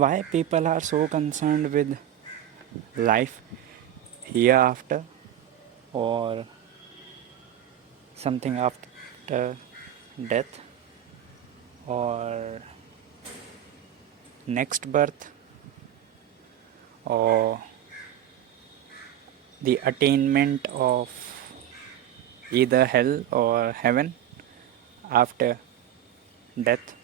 Why people are so concerned with life hereafter or something after death or next birth or the attainment of either hell or heaven after death.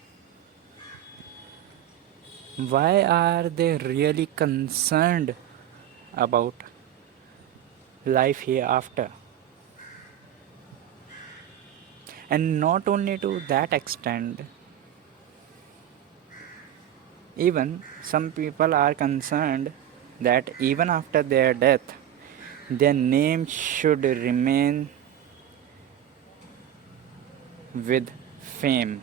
Why are they really concerned about life hereafter? And not only to that extent, even some people are concerned that even after their death, their name should remain with fame.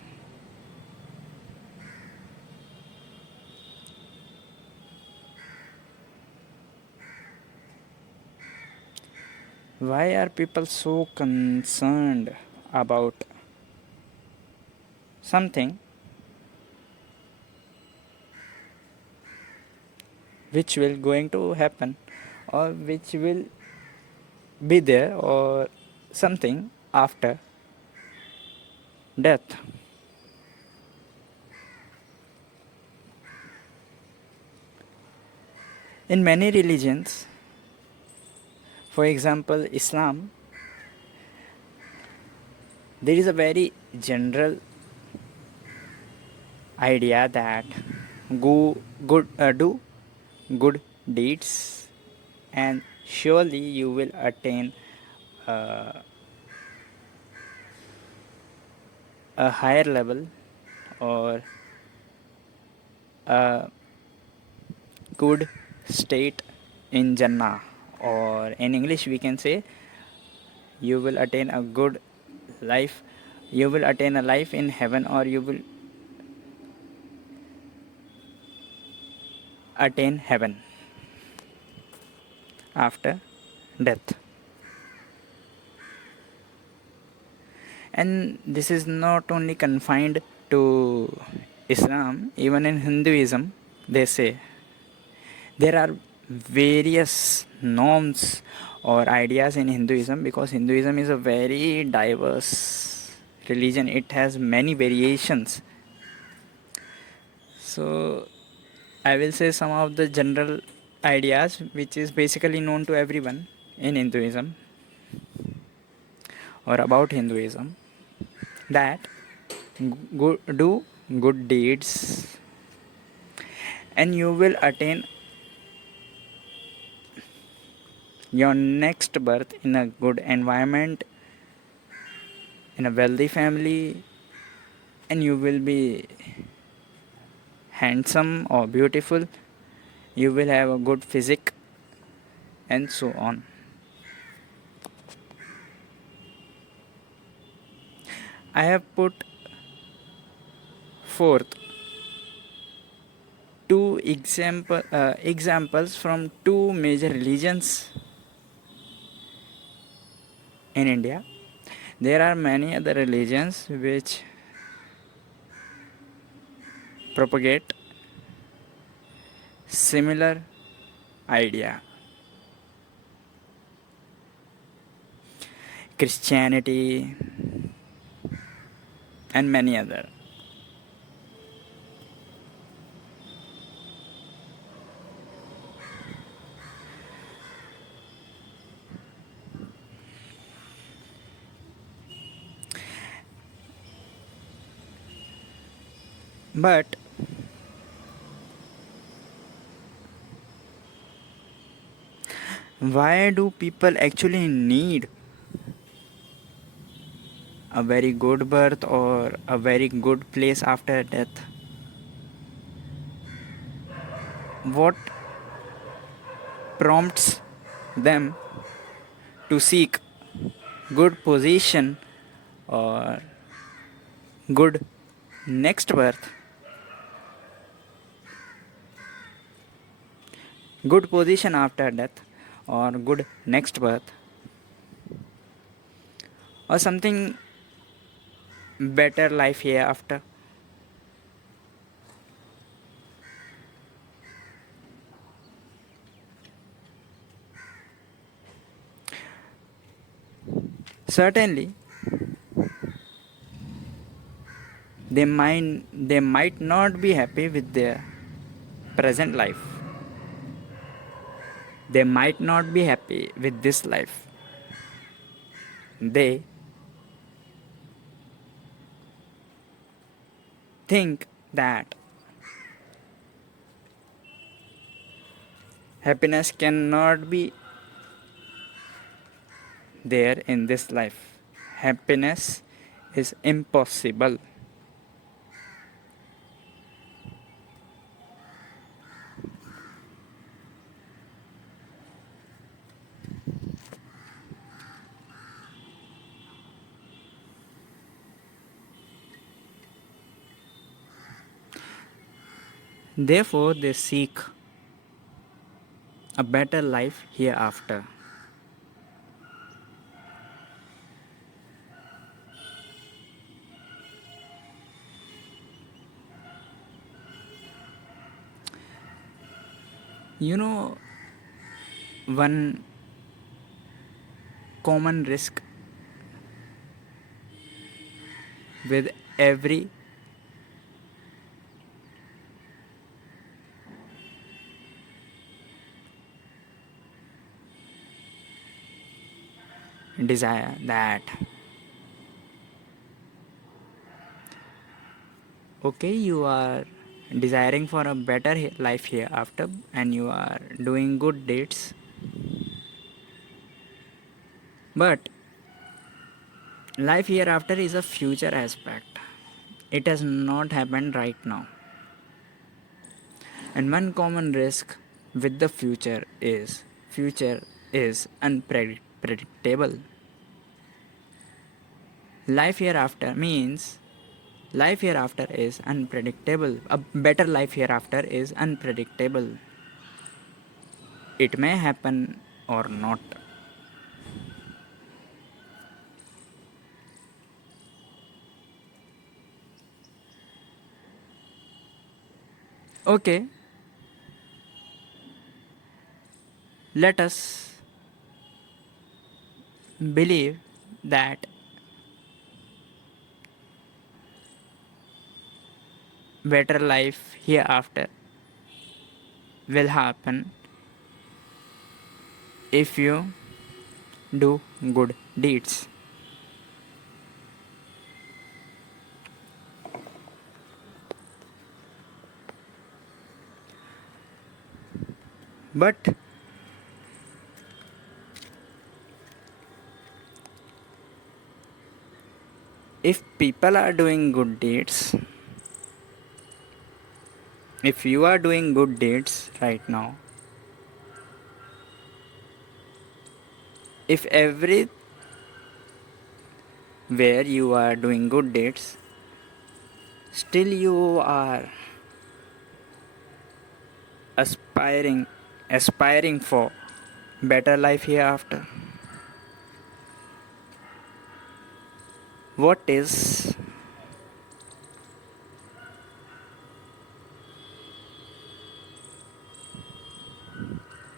Why are people so concerned about something which will going to happen or which will be there or something after death? In many religions, for example Islam, there is a very general idea that do good deeds and surely you will attain uh, a higher level or a good state in Jannah, or in English we can say you will attain a good life, you will attain a life in heaven, or you will attain heaven after death. And this is not only confined to Islam, even in Hinduism they say there are various norms or ideas in Hinduism, because Hinduism is a very diverse religion, it has many variations. So I will say some of the general ideas which is basically known to everyone in Hinduism or about Hinduism, that do good deeds and you will attain your next birth in a good environment, in a wealthy family, and you will be handsome or beautiful, you will have a good physique, and so on. I have put forth examples from two major religions in India. There are many other religions which propagate similar idea. Christianity and many other. But why do people actually need a very good birth or a very good place after death? What prompts them to seek good position or good next birth, good position after death, or good next birth, or something better life hereafter? Certainly, they might not be happy with their present life. They might not be happy with this life. They think that happiness cannot be there in this life. Happiness is impossible. Therefore, they seek a better life hereafter. You know, one common risk with every desire that okay, you are desiring for a better life hereafter and you are doing good deeds, but life hereafter is a future aspect. It has not happened right now. And one common risk with the future is unpredictable. Life hereafter means life hereafter is unpredictable. A better life hereafter is unpredictable. It may happen or not. Okay, let us believe that better life hereafter will happen if you do good deeds. But if people are doing good deeds, if you are doing good deeds right now, if everywhere you are doing good deeds, still you are aspiring aspiring for better life hereafter. What is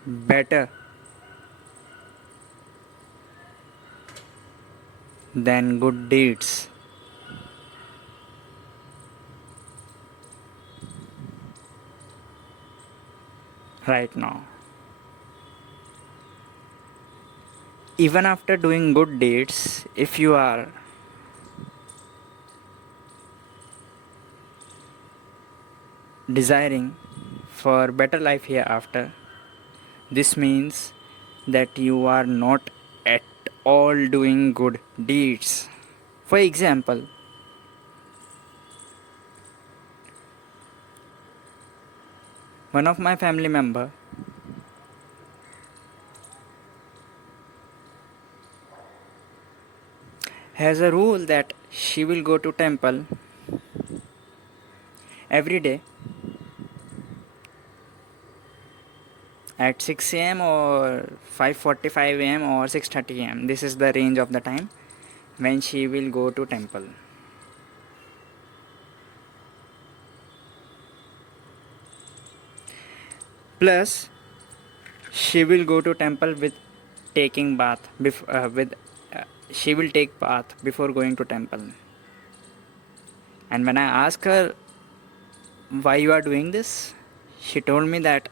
better than good deeds? Right now, even after doing good deeds, if you are desiring for better life hereafter, this means that you are not at all doing good deeds. For example, one of my family member has a rule that she will go to temple every day at 6 a.m. or 5:45 a.m. or 6:30 a.m. This is the range of the time when she will go to temple. Plus, she will go to temple with taking bath with she will take bath before going to temple. And when I asked her why you are doing this, she told me that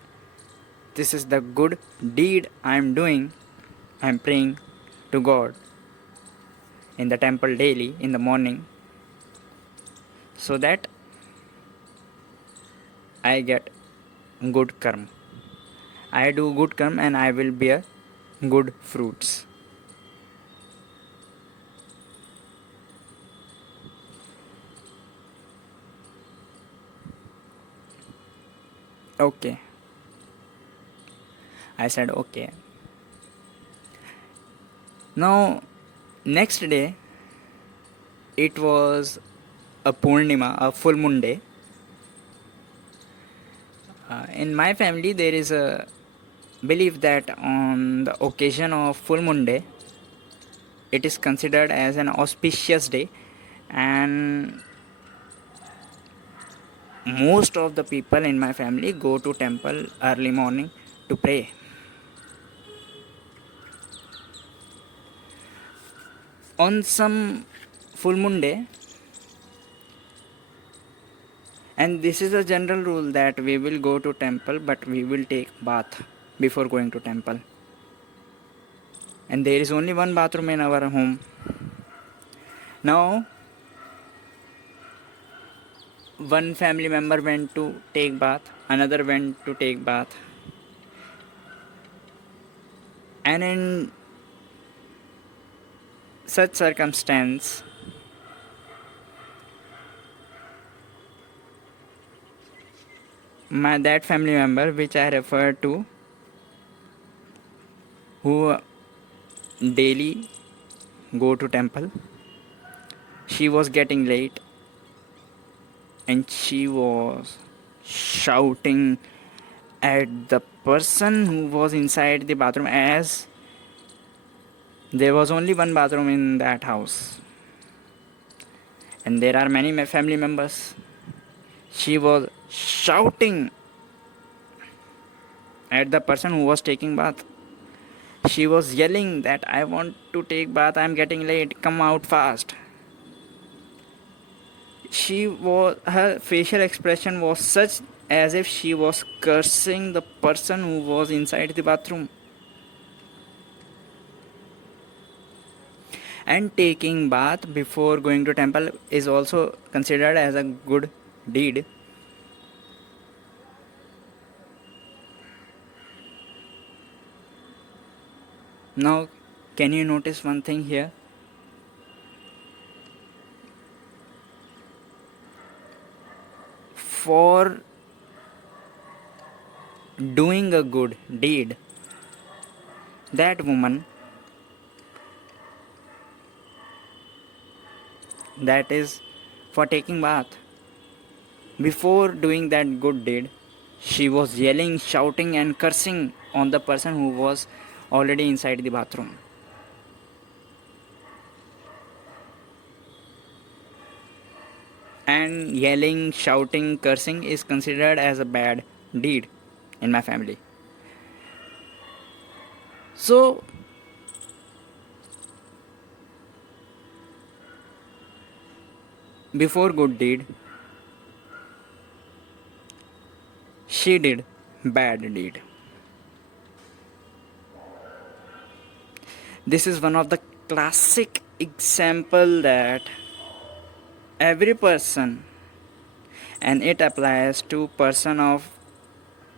this is the good deed I am doing. I am praying to God in the temple daily in the morning so that I get good karma. I do good karma and I will bear good fruits. Okay. I said okay. Now, next day, it was a Purnima, a full moon day. In my family, there is a belief that on the occasion of full moon day, it is considered as an auspicious day, and most of the people in my family go to temple early morning to pray. On some full moon day, and this is a general rule that we will go to temple but we will take bath before going to temple, and there is only one bathroom in our home. Now one family member went to take bath, another went to take bath, and in such circumstance that family member which I refer to, who daily go to temple, she was getting late and she was shouting at the person who was inside the bathroom, as there was only one bathroom in that house and there are many family members. She was shouting at the person who was taking bath. She was yelling that I want to take bath, I am getting late, come out fast. Her facial expression was such as if she was cursing the person who was inside the bathroom. And taking bath before going to temple is also considered as a good deed. Now, can you notice one thing here? For doing a good deed, that woman, that is for taking bath, before doing that good deed, she was yelling, shouting and cursing on the person who was already inside the bathroom. And yelling, shouting, cursing is considered as a bad deed in my family. So before good deed, she did bad deed. This is one of the classic example that every person, and it applies to person of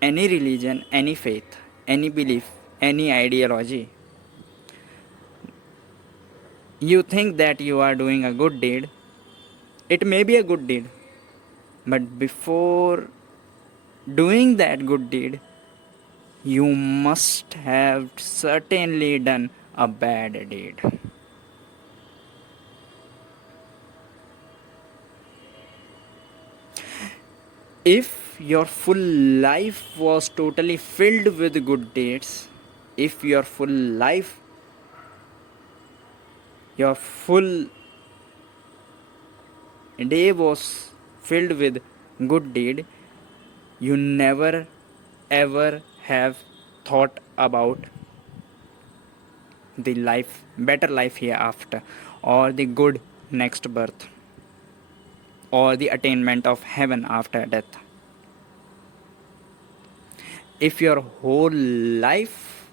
any religion, any faith, any belief, any ideology. You think that you are doing a good deed, it may be a good deed, but before doing that good deed, you must have certainly done a bad deed. If your full life was totally filled with good deeds, if your full life, your full day was filled with good deed, you never ever have thought about the life, better life hereafter, or the good next birth, or the attainment of heaven after death. If your whole life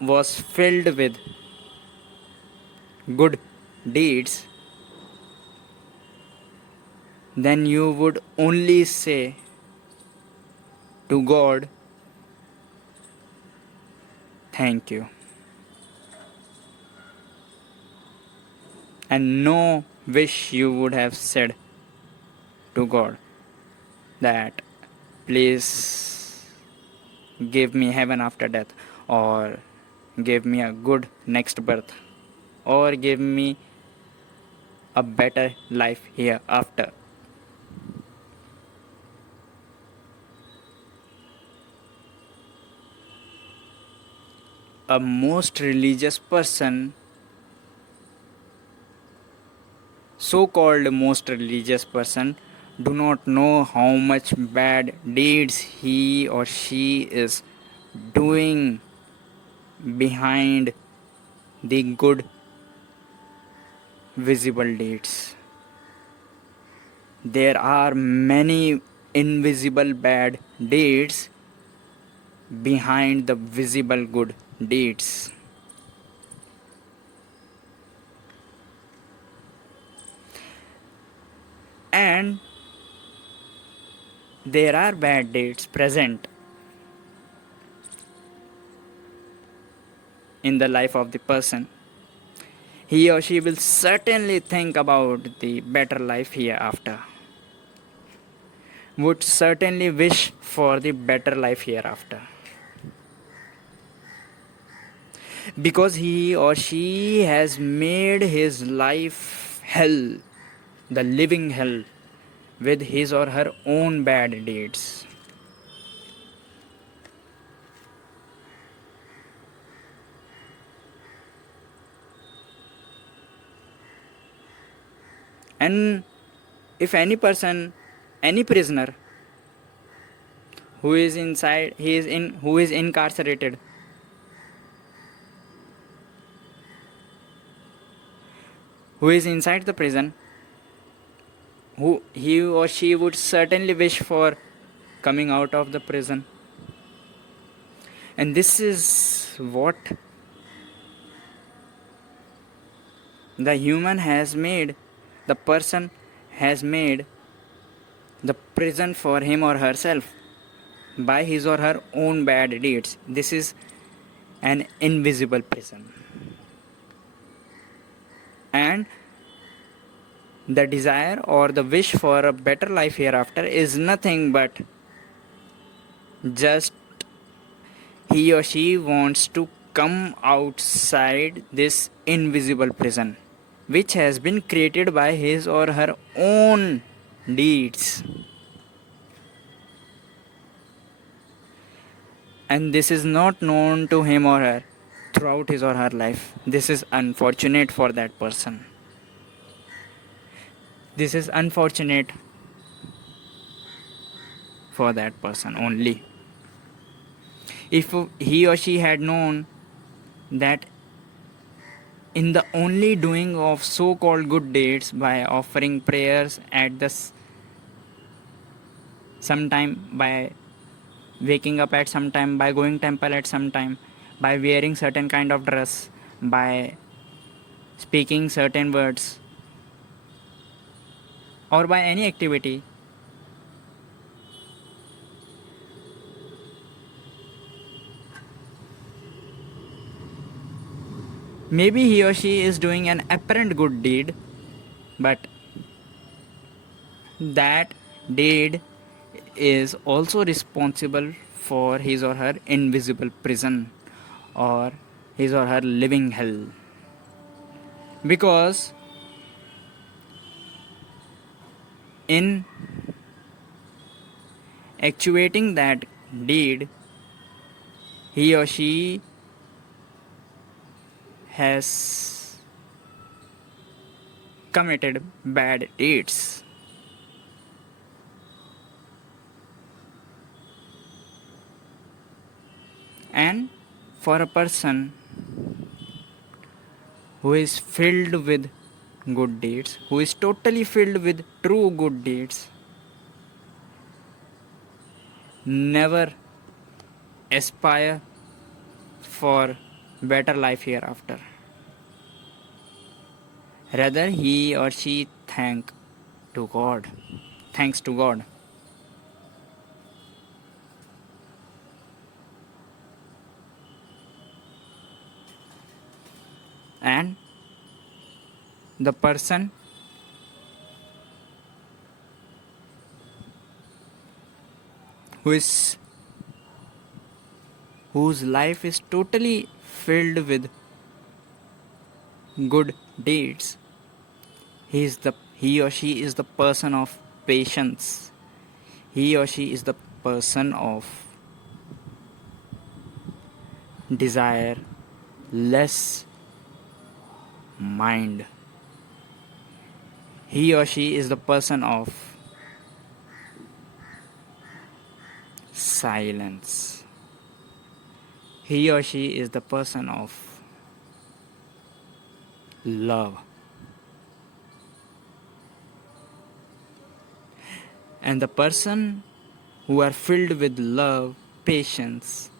was filled with good deeds, then you would only say to God, thank you. And no wish you would have said to God that please give me heaven after death, or give me a good next birth, or give me a better life hereafter. A most religious person, so-called most religious person, do not know how much bad deeds he or she is doing behind the good visible deeds. There are many invisible bad deeds behind the visible good deeds. And there are bad deeds present in the life of the person. He or she will certainly think about the better life hereafter, would certainly wish for the better life hereafter, because he or she has made his life hell, the living hell, with his or her own bad deeds. And if any person, any prisoner who is inside, who is incarcerated, who is inside the prison, who he or she would certainly wish for coming out of the prison. And this is what the human has made, the person has made the prison for him or herself by his or her own bad deeds. This is an invisible prison. And the desire or the wish for a better life hereafter is nothing but just he or she wants to come outside this invisible prison, which has been created by his or her own deeds. And this is not known to him or her throughout his or her life. This is unfortunate for that person. This is unfortunate for that person only. If he or she had known that in the only doing of so-called good deeds, by offering prayers at the sometime, by waking up at some time, by going temple at some time, by wearing certain kind of dress, by speaking certain words, or by any activity, maybe he or she is doing an apparent good deed, but that deed is also responsible for his or her invisible prison, or his or her living hell. Because in actuating that deed, he or she has committed bad deeds. And for a person who is filled with good deeds, who is totally filled with true good deeds, never aspire for better life hereafter. Rather, he or she to God, thanks to God. And the person who is whose life is totally filled with good deeds, he or she is the person of patience. He or she is the person of desire less mind. He or she is the person of silence. He or she is the person of love. And the person who are filled with love, patience,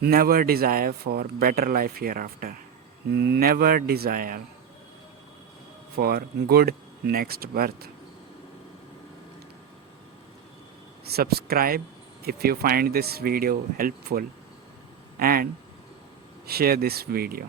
never desire for better life hereafter. Never desire for good next birth. Subscribe if you find this video helpful and share this video.